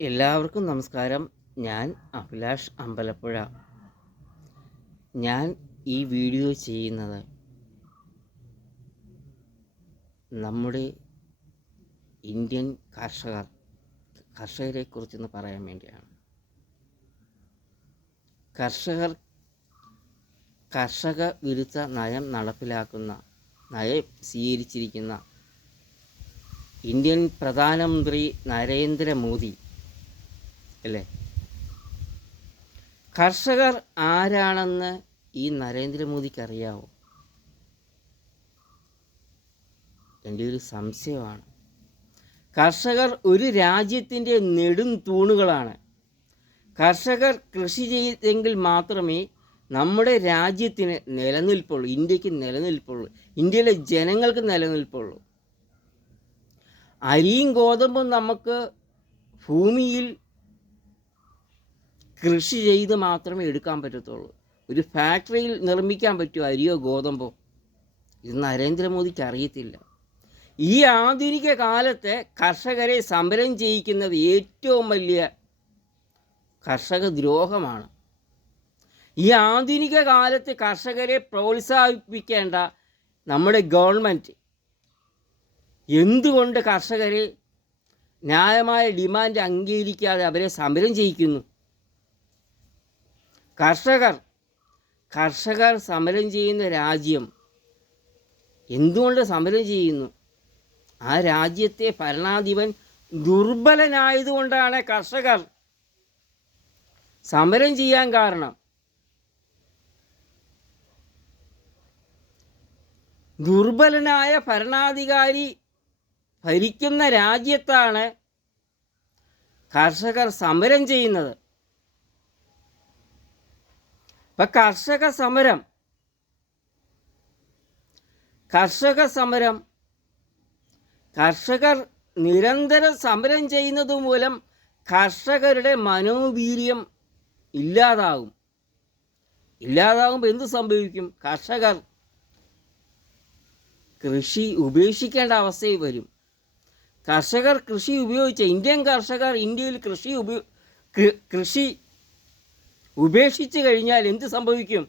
എല്ലാവർക്കും നമസ്കാരം. ഞാൻ അഭിലാഷ് അമ്പലപ്പുഴ. ഞാൻ ഈ വീഡിയോ ചെയ്യുന്നത് നമ്മുടെ ഇന്ത്യൻ കർഷകർ കർഷകരെ കുറിച്ചൊന്ന് പറയാൻ വേണ്ടിയാണ്. കർഷകർ കർഷക വിരുദ്ധ നയം നടപ്പിലാക്കുന്ന നയം സ്വീകരിച്ചിരിക്കുന്ന ഇന്ത്യൻ പ്രധാനമന്ത്രി നരേന്ദ്രമോദി അല്ലേ? കർഷകർ ആരാണെന്ന് ഈ നരേന്ദ്രമോദിക്ക് അറിയാവോ എന്റെ ഒരു സംശയമാണ്. കർഷകർ ഒരു രാജ്യത്തിന്റെ നെടും തൂണുകളാണ്. കർഷകർ കൃഷി ചെയ്തെങ്കിൽ മാത്രമേ നമ്മുടെ രാജ്യത്തിന് നിലനിൽപ്പുള്ളൂ ഇന്ത്യയ്ക്ക് നിലനിൽപ്പുള്ളൂ ഇന്ത്യയിലെ ജനങ്ങൾക്ക് നിലനിൽപ്പുള്ളൂ. അരിയും ഗോതമ്പും നമുക്ക് ഭൂമിയിൽ കൃഷി ചെയ്ത് മാത്രമേ എടുക്കാൻ പറ്റത്തുള്ളൂ. ഒരു ഫാക്ടറിയിൽ നിർമ്മിക്കാൻ പറ്റുമോ അരിയോ ഗോതമ്പോ ഇത് നരേന്ദ്രമോദിക്ക് അറിയത്തില്ല. ഈ ആധുനിക കാലത്തെ കർഷകരെ സമരം ചെയ്യിക്കുന്നത് ഏറ്റവും വലിയ കർഷക ദ്രോഹമാണ്. ഈ ആധുനിക കാലത്ത് കർഷകരെ പ്രോത്സാഹിപ്പിക്കേണ്ട നമ്മുടെ ഗവൺമെന്റ് എന്തുകൊണ്ട് കർഷകരെ ന്യായമായ ഡിമാൻഡ് അംഗീകരിക്കാതെ അവരെ സമരം ചെയ്യിക്കുന്നു? കർഷകർ കർഷകർ സമരം ചെയ്യുന്ന രാജ്യം എന്തുകൊണ്ട് സമരം ചെയ്യുന്നു? ആ രാജ്യത്തെ ഭരണാധിപൻ ദുർബലനായതുകൊണ്ടാണ് കർഷകർ സമരം ചെയ്യാൻ കാരണം. ദുർബലനായ ഭരണാധികാരി ഭരിക്കുന്ന രാജ്യത്താണ് കർഷകർ സമരം ചെയ്യുന്നത്. ഇപ്പം കർഷക സമരം. കർഷക സമരം. കർഷകർ നിരന്തരം സമരം ചെയ്യുന്നത് മൂലം കർഷകരുടെ മനോവീര്യം ഇല്ലാതാകും ഇല്ലാതാകുമ്പോൾ എന്ത് സംഭവിക്കും? കർഷകർ കൃഷി ഉപേക്ഷിക്കേണ്ട അവസ്ഥയിൽ വരും. കർഷകർ കൃഷി ഉപയോഗിച്ച ഇന്ത്യൻ കർഷകർ ഇന്ത്യയിൽ കൃഷി ഉപയോ കൃഷി ഉപേക്ഷിച്ച് കഴിഞ്ഞാൽ എന്ത് സംഭവിക്കും?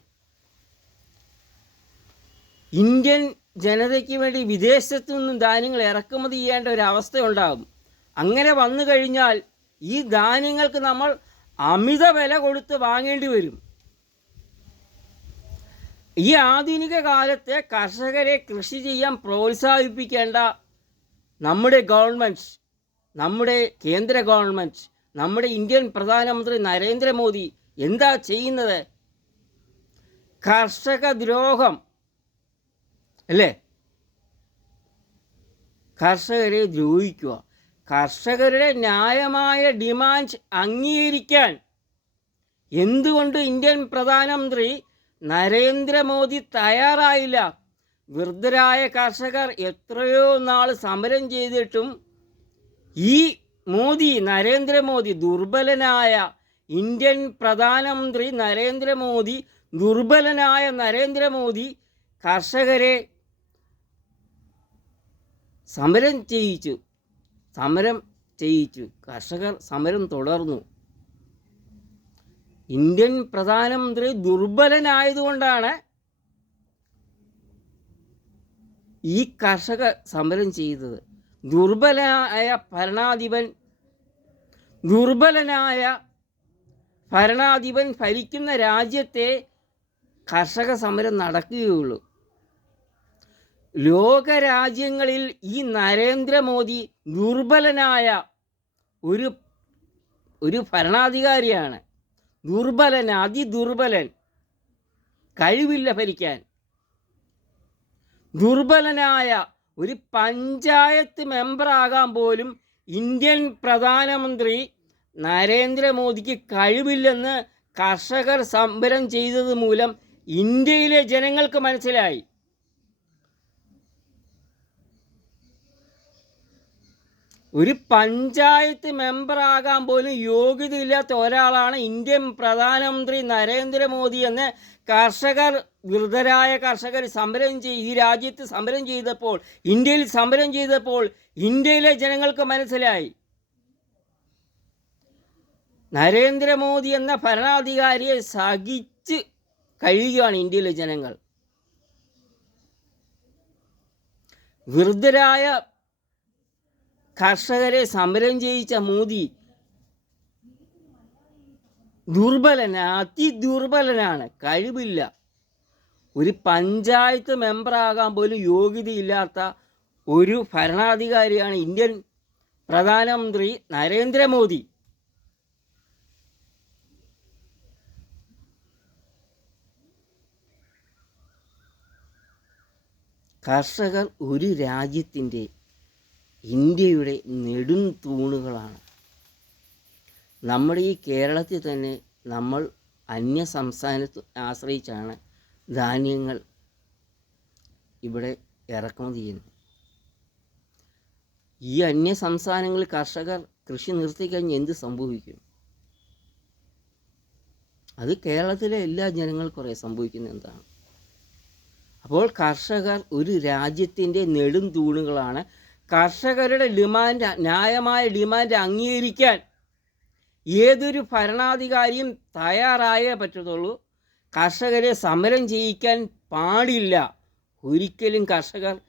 ഇന്ത്യൻ ജനതയ്ക്ക് വേണ്ടി വിദേശത്തു നിന്നും ധാന്യങ്ങൾ ഇറക്കുമതി ചെയ്യേണ്ട ഒരു അവസ്ഥ ഉണ്ടാകും. അങ്ങനെ വന്നു കഴിഞ്ഞാൽ ഈ ധാന്യങ്ങൾക്ക് നമ്മൾ അമിത വില കൊടുത്ത് വാങ്ങേണ്ടി വരും. ഈ ആധുനിക കാലത്തെ കർഷകരെ കൃഷി ചെയ്യാൻ പ്രോത്സാഹിപ്പിക്കേണ്ട നമ്മുടെ ഗവൺമെന്റ് നമ്മുടെ കേന്ദ്ര ഗവൺമെന്റ് നമ്മുടെ ഇന്ത്യൻ പ്രധാനമന്ത്രി നരേന്ദ്രമോദി എന്താ ചെയ്യുന്നത്? കർഷക ദ്രോഹം അല്ലേ? കർഷകരെ ദ്രോഹിക്കുക. കർഷകരുടെ ന്യായമായ ഡിമാൻഡ് അംഗീകരിക്കാൻ. എന്തുകൊണ്ട് ഇന്ത്യൻ പ്രധാനമന്ത്രി നരേന്ദ്രമോദി തയ്യാറായില്ല? വൃദ്ധരായ കർഷകർ എത്രയോ നാൾ സമരം ചെയ്തിട്ടും ഈ മോദി നരേന്ദ്രമോദി ദുർബലനായ ഇന്ത്യൻ പ്രധാനമന്ത്രി നരേന്ദ്രമോദി ദുർബലനായ നരേന്ദ്രമോദി കർഷകരെ സമരം ചെയ്യിച്ചു. സമരം ചെയ്യിച്ചു. കർഷകർ സമരം തുടർന്നു. ഇന്ത്യൻ പ്രധാനമന്ത്രി ദുർബലനായതുകൊണ്ടാണ് ഈ കർഷക സമരം ചെയ്തത്. ദുർബലനായ ഭരണാധിപൻ ദുർബലനായ ഭരണാധിപൻ ഭരിക്കുന്ന രാജ്യത്തെ കർഷക സമരം നടക്കുകയുള്ളൂ. ലോകരാജ്യങ്ങളിൽ ഈ നരേന്ദ്രമോദി ദുർബലനായ ഒരു ഒരു ഭരണാധികാരിയാണ്. ദുർബലൻ അതിദുർബലൻ കഴിവില്ല ഭരിക്കാൻ. ദുർബലനായ ഒരു പഞ്ചായത്ത് മെമ്പറാകാൻ പോലും ഇന്ത്യൻ പ്രധാനമന്ത്രി നരേന്ദ്രമോദിക്ക് കഴിവില്ലെന്ന് കർഷകർ സമരം ചെയ്തത് മൂലം ഇന്ത്യയിലെ ജനങ്ങൾക്ക് മനസ്സിലായി. ഒരു പഞ്ചായത്ത് മെമ്പറാകാൻ പോലും യോഗ്യതയില്ലാത്ത ഒരാളാണ് ഇന്ത്യൻ പ്രധാനമന്ത്രി നരേന്ദ്രമോദി എന്ന് കർഷകർ വൃദ്ധരായ കർഷകർ സമരം ചെയ് ഈ രാജ്യത്ത് സമരം ചെയ്തപ്പോൾ ഇന്ത്യയിൽ സമരം ചെയ്തപ്പോൾ ഇന്ത്യയിലെ ജനങ്ങൾക്ക് മനസ്സിലായി. നരേന്ദ്രമോദി എന്ന ഭരണാധികാരിയെ സഹിച്ച് കഴിയുകയാണ് ഇന്ത്യയിലെ ജനങ്ങൾ. വൃദ്ധരായ കർഷകരെ സമരം ചെയ്യിച്ച മോദി ദുർബലനാണ് അതിദുർബലനാണ് കഴിവില്ല. ഒരു പഞ്ചായത്ത് മെമ്പറാകാൻ പോലും യോഗ്യതയില്ലാത്ത ഒരു ഭരണാധികാരിയാണ് ഇന്ത്യൻ പ്രധാനമന്ത്രി നരേന്ദ്രമോദി. കർഷകർ ഒരു രാജ്യത്തിന്റെ ഇന്ത്യയുടെ നെടും തൂണുകളാണ്. നമ്മുടെ ഈ കേരളത്തിൽ തന്നെ നമ്മൾ അന്യ സംസ്ഥാനത്ത് ആശ്രയിച്ചാണ് ധാന്യങ്ങൾ ഇവിടെ ഇറക്കുമതി ചെയ്യുന്നത്. ഈ അന്യ സംസ്ഥാനങ്ങളിൽ കർഷകർ കൃഷി നിർത്തിക്കഴിഞ്ഞ് എന്ത് സംഭവിക്കും? അത് കേരളത്തിലെ എല്ലാ ജനങ്ങൾക്കും കുറേ സംഭവിക്കുന്ന എന്താണ്. അപ്പോൾ കർഷകർ ഒരു രാജ്യത്തിന്റെ നെടും തൂണുകളാണ്. കർഷകരുടെ ഡിമാൻഡ് ന്യായമായ ഡിമാൻഡ് അംഗീകരിക്കാൻ ഏതൊരു ഭരണാധികാരിയും തയ്യാറായേ പറ്റത്തുള്ളൂ. കർഷകരെ സമരം ചെയ്യിക്കാൻ പാടില്ല. ഒരിക്കലും കർഷകർ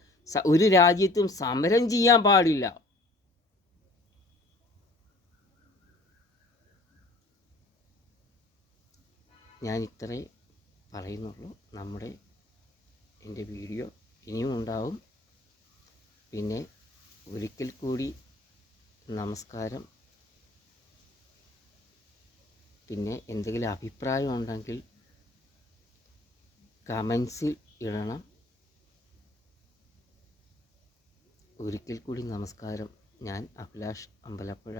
ഒരു രാജ്യത്തും സമരം ചെയ്യാൻ പാടില്ല. ഞാൻ ഇത്രേ പറയുന്നുള്ളൂ. നമ്മുടെ എന്റെ വീഡിയോ ഇനിയും ഉണ്ടാവും. പിന്നെ ഒരിക്കൽ കൂടി നമസ്കാരം. പിന്നെ എന്തെങ്കിലും അഭിപ്രായം ഉണ്ടെങ്കിൽ കമൻസിൽ ഇടണം. ഒരിക്കൽ കൂടി നമസ്കാരം. ഞാൻ അഭിലാഷ് അമ്പലപ്പുഴ.